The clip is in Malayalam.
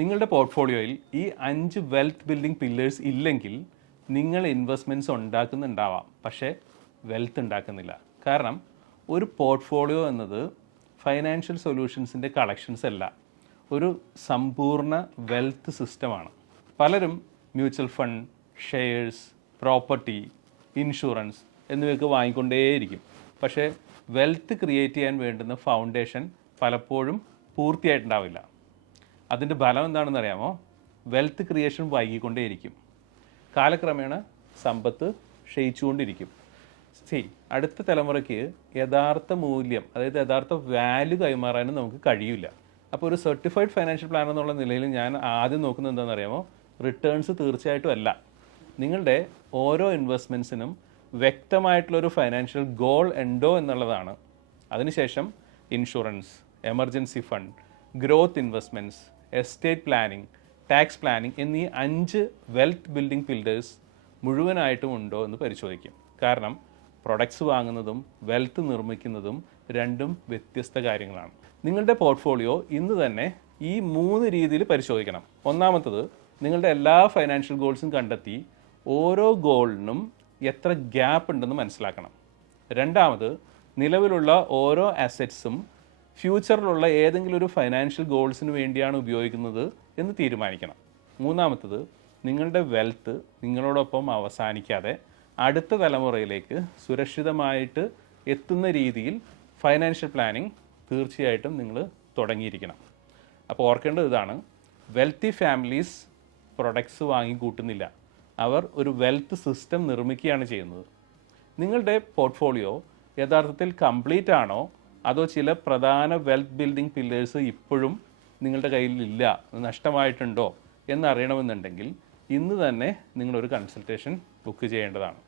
നിങ്ങളുടെ പോർട്ട്ഫോളിയോയിൽ ഈ 5 വെൽത്ത് ബിൽഡിംഗ് പില്ലേഴ്സ് ഇല്ലെങ്കിൽ നിങ്ങൾ ഇൻവെസ്റ്റ്മെൻറ്റ്സ് ഉണ്ടാക്കുന്നുണ്ടാവാം, പക്ഷേ വെൽത്ത് ഉണ്ടാക്കുന്നില്ല. കാരണം ഒരു പോർട്ട്ഫോളിയോ എന്നത് ഫൈനാൻഷ്യൽ സൊല്യൂഷൻസിൻ്റെ കളക്ഷൻസ് അല്ല, ഒരു സമ്പൂർണ്ണ വെൽത്ത് സിസ്റ്റമാണ്. പലരും mutual fund, shares, property, insurance എന്നിവയൊക്കെ വാങ്ങിക്കൊണ്ടേയിരിക്കും. പക്ഷേ വെൽത്ത് ക്രിയേറ്റ് ചെയ്യാൻ വേണ്ടുന്ന ഫൗണ്ടേഷൻ പലപ്പോഴും പൂർത്തിയായിട്ടുണ്ടാവില്ല. അതിൻ്റെ ഫലം എന്താണെന്ന് അറിയാമോ? വെൽത്ത് ക്രിയേഷൻ വൈകിക്കൊണ്ടേയിരിക്കും. കാലക്രമേണ സമ്പത്ത് ക്ഷയിച്ചുകൊണ്ടിരിക്കും. അടുത്ത തലമുറയ്ക്ക് യഥാർത്ഥ മൂല്യം, അതായത് യഥാർത്ഥ വാല്യൂ കൈമാറാനും നമുക്ക് കഴിയില്ല. അപ്പോൾ ഒരു സർട്ടിഫൈഡ് ഫൈനാൻഷ്യൽ പ്ലാനർ എന്നുള്ള നിലയിൽ ഞാൻ ആദ്യം നോക്കുന്നത് എന്താണെന്ന് അറിയാമോ? റിട്ടേൺസ് തീർച്ചയായിട്ടും അല്ല. നിങ്ങളുടെ ഓരോ ഇൻവെസ്റ്റ്മെൻറ്റ്സിനും വ്യക്തമായിട്ടുള്ളൊരു ഫൈനാൻഷ്യൽ ഗോൾ ഉണ്ടോ എന്നുള്ളതാണ്. അതിനുശേഷം insurance, emergency fund, growth investments, estate planning, tax planning എന്നീ 5 വെൽത്ത് ബിൽഡിംഗ് പില്ലേഴ്സ് മുഴുവനായിട്ടും ഉണ്ടോ എന്ന് പരിശോധിക്കും. കാരണം പ്രൊഡക്ട്സ് വാങ്ങുന്നതും വെൽത്ത് നിർമ്മിക്കുന്നതും രണ്ടും വ്യത്യസ്ത കാര്യങ്ങളാണ്. നിങ്ങളുടെ പോർട്ട്ഫോളിയോ ഇന്ന് തന്നെ ഈ 3 രീതിയിൽ പരിശോധിക്കണം. ഒന്നാമത്തത്, നിങ്ങളുടെ എല്ലാ ഫൈനാൻഷ്യൽ ഗോൾസും കണ്ടെത്തി ഓരോ ഗോളിനും എത്ര ഗ്യാപ്പ് ഉണ്ടെന്ന് മനസ്സിലാക്കണം. രണ്ടാമത്, നിലവിലുള്ള ഓരോ അസറ്റ്സും ഫ്യൂച്ചറിലുള്ള ഏതെങ്കിലും ഒരു ഫൈനാൻഷ്യൽ ഗോൾസിന് വേണ്ടിയാണ് ഉപയോഗിക്കുന്നത് എന്ന് തീരുമാനിക്കണം. മൂന്നാമത്തത്, നിങ്ങളുടെ വെൽത്ത് നിങ്ങളോടൊപ്പം അവസാനിക്കാതെ അടുത്ത തലമുറയിലേക്ക് സുരക്ഷിതമായിട്ട് എത്തുന്ന രീതിയിൽ ഫൈനാൻഷ്യൽ പ്ലാനിങ് തീർച്ചയായിട്ടും നിങ്ങൾ തുടങ്ങിയിരിക്കണം. അപ്പോൾ ഓർക്കേണ്ടത് ഇതാണ്: വെൽത്തി ഫാമിലീസ് പ്രൊഡക്ട്സ് വാങ്ങിക്കൂട്ടുന്നില്ല, അവർ ഒരു വെൽത്ത് സിസ്റ്റം നിർമ്മിക്കുകയാണ് ചെയ്യുന്നത്. നിങ്ങളുടെ പോർട്ട്ഫോളിയോ യഥാർത്ഥത്തിൽ കംപ്ലീറ്റ് ആണോ, അതോ ചില പ്രധാന വെൽത്ത് ബിൽഡിംഗ് പില്ലേഴ്സ് ഇപ്പോഴും നിങ്ങളുടെ കയ്യിലില്ല, നഷ്ടമായിട്ടുണ്ടോ എന്നറിയണമെന്നുണ്ടെങ്കിൽ ഇന്ന് തന്നെ നിങ്ങളൊരു കൺസൾട്ടേഷൻ ബുക്ക് ചെയ്യേണ്ടതാണ്.